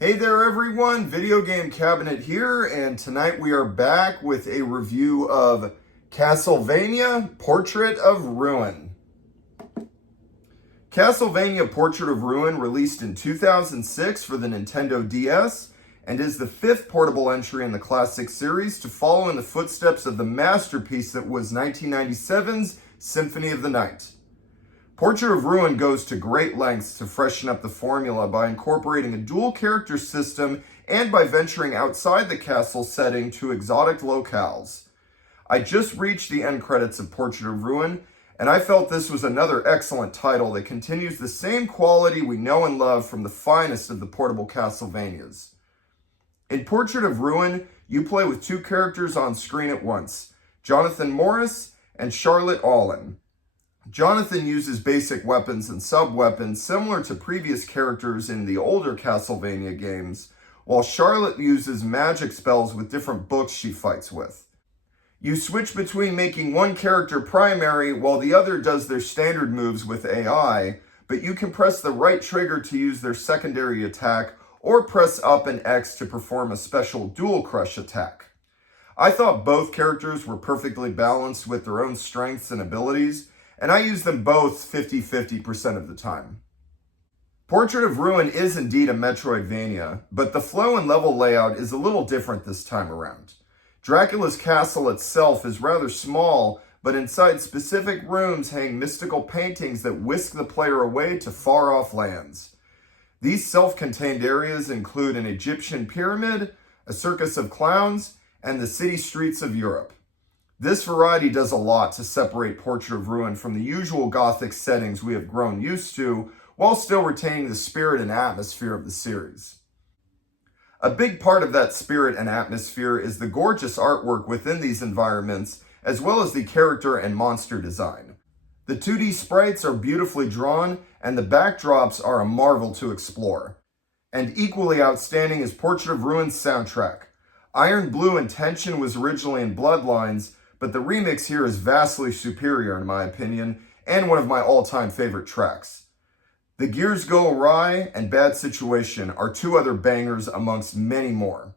Hey there everyone, Video Game Cabinet here, and tonight we are back with a review of Castlevania Portrait of Ruin. Castlevania Portrait of Ruin released in 2006 for the Nintendo DS and is the fifth portable entry in the classic series to follow in the footsteps of the masterpiece that was 1997's Symphony of the Night. Portrait of Ruin goes to great lengths to freshen up the formula by incorporating a dual character system and by venturing outside the castle setting to exotic locales. I just reached the end credits of Portrait of Ruin, and I felt this was another excellent title that continues the same quality we know and love from the finest of the portable Castlevanias. In Portrait of Ruin, you play with two characters on screen at once, Jonathan Morris and Charlotte Allen. Jonathan uses basic weapons and sub-weapons similar to previous characters in the older Castlevania games, while Charlotte uses magic spells with different books she fights with. You switch between making one character primary while the other does their standard moves with AI, but you can press the right trigger to use their secondary attack or press up and X to perform a special dual crush attack. I thought both characters were perfectly balanced with their own strengths and abilities, and I use them both 50-50% of the time. Portrait of Ruin is indeed a Metroidvania, but the flow and level layout is a little different this time around. Dracula's castle itself is rather small, but inside specific rooms hang mystical paintings that whisk the player away to far-off lands. These self-contained areas include an Egyptian pyramid, a circus of clowns, and the city streets of Europe. This variety does a lot to separate Portrait of Ruin from the usual Gothic settings we have grown used to, while still retaining the spirit and atmosphere of the series. A big part of that spirit and atmosphere is the gorgeous artwork within these environments, as well as the character and monster design. The 2D sprites are beautifully drawn, and the backdrops are a marvel to explore. And equally outstanding is Portrait of Ruin's soundtrack. Iron Blue Intention was originally in Bloodlines, but the remix here is vastly superior in my opinion, and one of my all-time favorite tracks. The Gears Go Awry and Bad Situation are two other bangers amongst many more.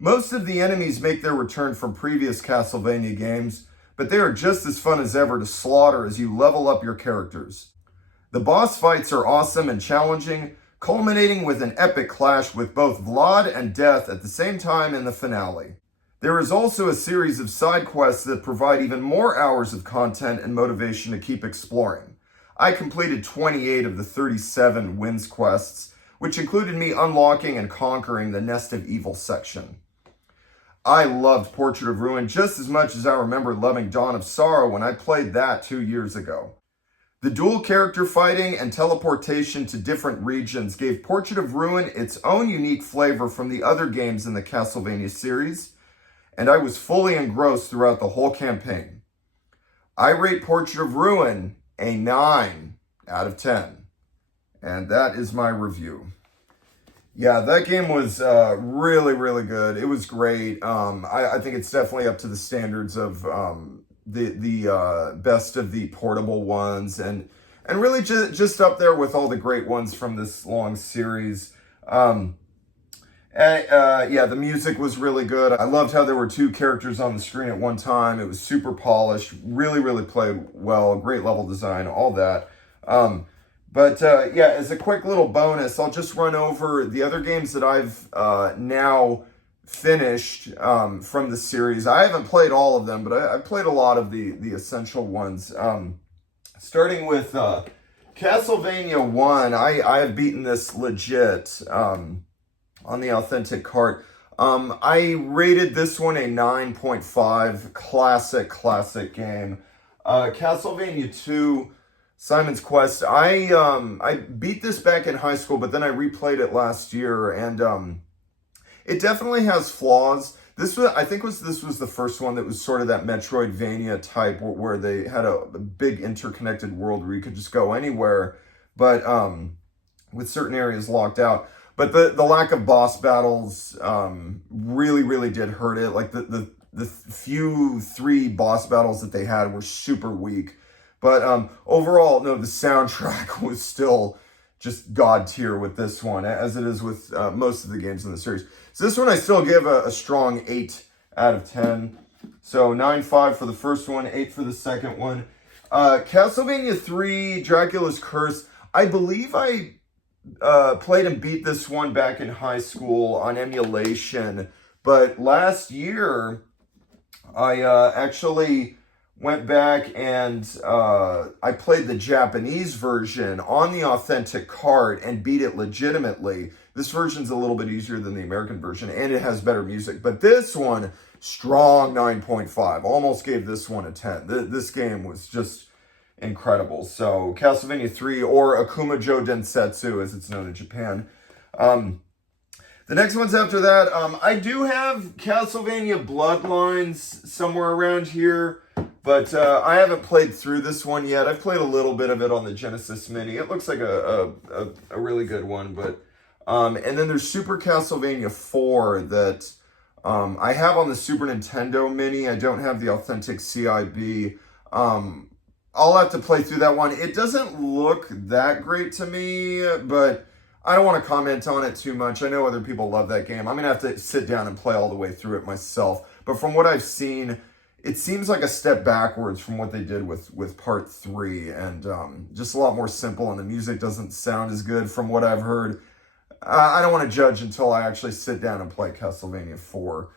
Most of the enemies make their return from previous Castlevania games, but they are just as fun as ever to slaughter as you level up your characters. The boss fights are awesome and challenging, culminating with an epic clash with both Vlad and Death at the same time in the finale. There is also a series of side quests that provide even more hours of content and motivation to keep exploring. I completed 28 of the 37 Winds quests, which included me unlocking and conquering the Nest of Evil section. I loved Portrait of Ruin just as much as I remember loving Dawn of Sorrow when I played that 2 years ago. The dual character fighting and teleportation to different regions gave Portrait of Ruin its own unique flavor from the other games in the Castlevania series, and I was fully engrossed throughout the whole campaign. I rate Portrait of Ruin a 9 out of 10, and that is my review. Yeah, that game was really, really good. It was great. I think it's definitely up to the standards of the best of the portable ones, and really just up there with all the great ones from this long series. Yeah, the music was really good. I loved how there were two characters on the screen at one time. It was super polished, really, really played well, great level design, all that. Yeah, as a quick little bonus, I'll just run over the other games that I've now finished from the series. I haven't played all of them, but I've played a lot of the essential ones. Starting with Castlevania 1, I have beaten this legit on the authentic cart. I rated this one a 9.5, classic game. Castlevania 2, Simon's Quest. I beat this back in high school, but then I replayed it last year, and it definitely has flaws. This was the first one that was sort of that Metroidvania type where they had a big interconnected world where you could just go anywhere, but with certain areas locked out. But the lack of boss battles really, really did hurt it. Like the few 3 boss battles that they had were super weak. But overall, no, the soundtrack was still just god tier with this one, as it is with most of the games in the series. So this one I still give a strong 8 out of 10. So 9.5 for the first one, 8 for the second one. Castlevania 3, Dracula's Curse. I believe I played and beat this one back in high school on emulation. But last year, I actually went back and I played the Japanese version on the authentic cart and beat it legitimately. This version's a little bit easier than the American version, and it has better music. But this one, strong 9.5. Almost gave this one a 10. This game was just incredible. So Castlevania 3, or Akumajo Densetsu, as it's known in Japan. The next ones after that, I do have Castlevania Bloodlines somewhere around here, but I haven't played through this one yet. I've played a little bit of it on the Genesis Mini. It looks like a really good one, but and then there's Super Castlevania 4 that I have on the Super Nintendo Mini. I don't have the authentic CIB. I'll have to play through that one. It doesn't look that great to me, but I don't want to comment on it too much. I know other people love that game. I'm going to have to sit down and play all the way through it myself. But from what I've seen, it seems like a step backwards from what they did with Part 3. And just a lot more simple, and the music doesn't sound as good from what I've heard. I don't want to judge until I actually sit down and play Castlevania 4.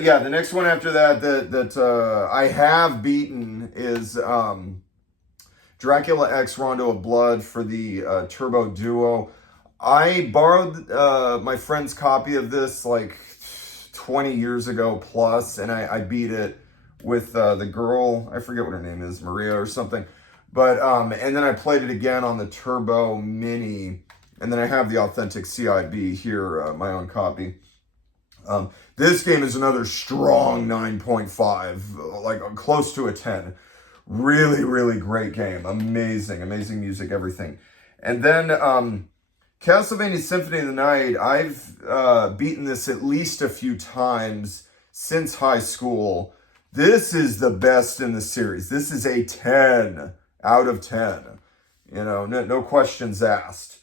Yeah, the next one after that I have beaten is Dracula X Rondo of Blood for the Turbo Duo. I borrowed my friend's copy of this like 20 years ago plus, and I beat it with the girl, I forget what her name is, Maria or something. But and then I played it again on the Turbo Mini, and then I have the authentic CIB here, my own copy. This game is another strong 9.5, like close to a 10. Really, really great game. Amazing, amazing music, everything. And then Castlevania Symphony of the Night, I've beaten this at least a few times since high school. This is the best in the series. This is a 10 out of 10. You know, no questions asked.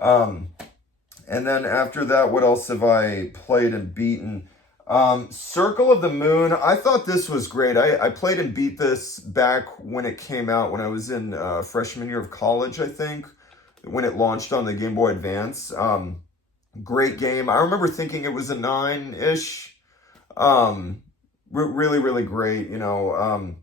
And then after that, what else have I played and beaten? Circle of the Moon. I thought this was great. I played and beat this back when it came out, when I was in freshman year of college, I think, when it launched on the Game Boy Advance. Great game. I remember thinking it was a 9-ish. Really, really great. You know,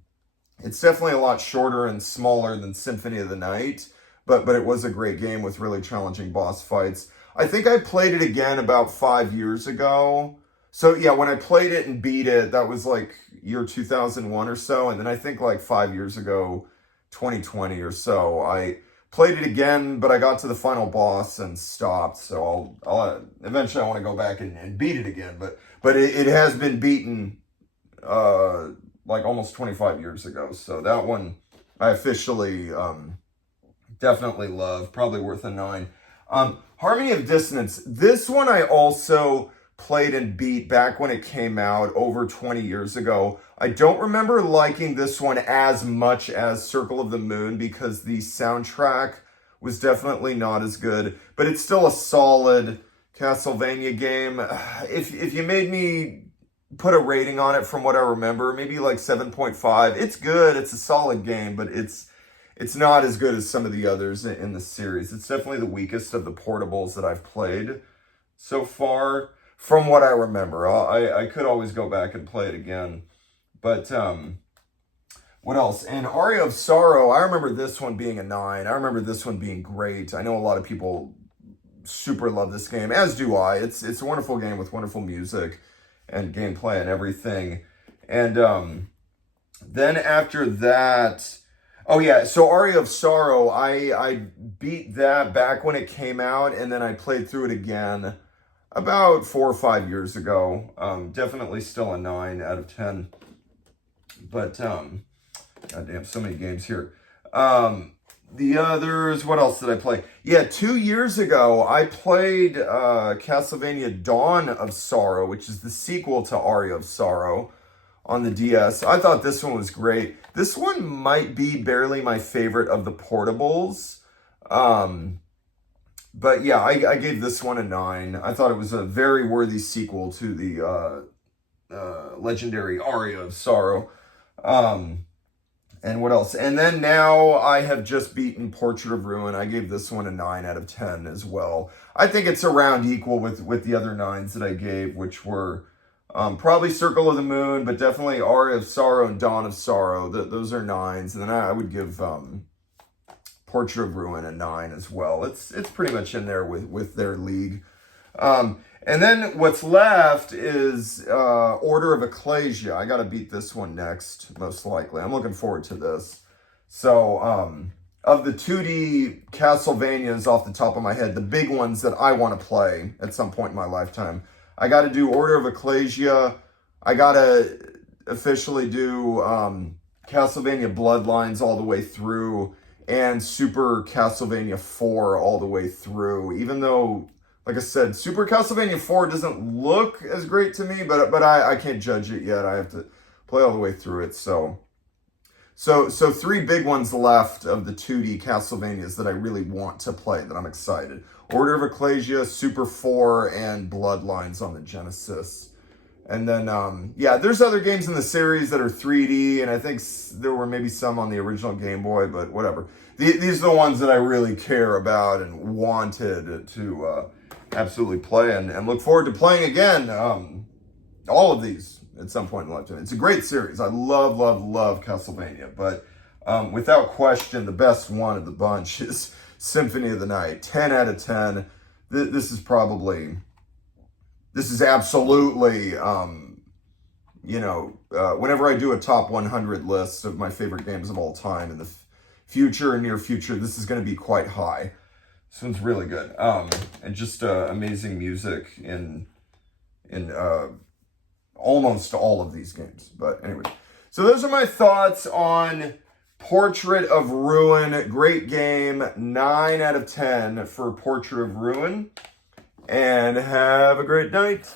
it's definitely a lot shorter and smaller than Symphony of the Night, but it was a great game with really challenging boss fights. I think I played it again about 5 years ago. So yeah, when I played it and beat it, that was like year 2001 or so. And then I think like 5 years ago, 2020 or so, I played it again, but I got to the final boss and stopped. So I'll eventually I want to go back and beat it again. But it has been beaten like almost 25 years ago. So that one I officially definitely love. Probably worth a 9. Harmony of Dissonance. This one I also played and beat back when it came out over 20 years ago. I don't remember liking this one as much as Circle of the Moon because the soundtrack was definitely not as good, but it's still a solid Castlevania game. If you made me put a rating on it from what I remember, maybe like 7.5. It's good. It's a solid game, but it's not as good as some of the others in the series. It's definitely the weakest of the portables that I've played so far, from what I remember. I could always go back and play it again. But what else? And Aria of Sorrow, I remember this one being a 9. I remember this one being great. I know a lot of people super love this game, as do I. It's a wonderful game with wonderful music and gameplay and everything. And then after that, oh yeah, so Aria of Sorrow, I beat that back when it came out, and then I played through it again about 4 or 5 years ago. Definitely still a 9 out of 10. But, goddamn, so many games here. The others, what else did I play? Yeah, 2 years ago, I played Castlevania Dawn of Sorrow, which is the sequel to Aria of Sorrow on the DS. I thought this one was great. This one might be barely my favorite of the portables. But yeah, I gave this one a 9. I thought it was a very worthy sequel to the legendary Aria of Sorrow. And what else? And then now I have just beaten Portrait of Ruin. I gave this one a 9 out of 10 as well. I think it's around equal with the other 9s that I gave, which were probably Circle of the Moon, but definitely Aria of Sorrow and Dawn of Sorrow. Those are 9s. And then I would give Portrait of Ruin a 9 as well. It's pretty much in there with their league. And then what's left is Order of Ecclesia. I got to beat this one next, most likely. I'm looking forward to this. So, of the 2D Castlevanias off the top of my head, the big ones that I want to play at some point in my lifetime, I got to do Order of Ecclesia. I got to officially do Castlevania Bloodlines all the way through, and Super Castlevania 4 all the way through, even though, like I said, Super Castlevania 4 doesn't look as great to me, but I can't judge it yet. I have to play all the way through it. So 3 big ones left of the 2D Castlevanias that I really want to play, that I'm excited. Order of Ecclesia, Super 4, and Bloodlines on the Genesis. And then, yeah, there's other games in the series that are 3D, and I think there were maybe some on the original Game Boy, but whatever. These are the ones that I really care about and wanted to absolutely play and look forward to playing again. All of these at some point in lifetime. It's a great series. I love, love, love Castlevania, but without question, the best one of the bunch is Symphony of the Night. 10 out of 10. This is absolutely, whenever I do a top 100 list of my favorite games of all time in the future and near future, this is going to be quite high. This one's really good. And just amazing music in almost all of these games. But anyway, so those are my thoughts on Portrait of Ruin. Great game. 9 out of 10 for Portrait of Ruin. And have a great night.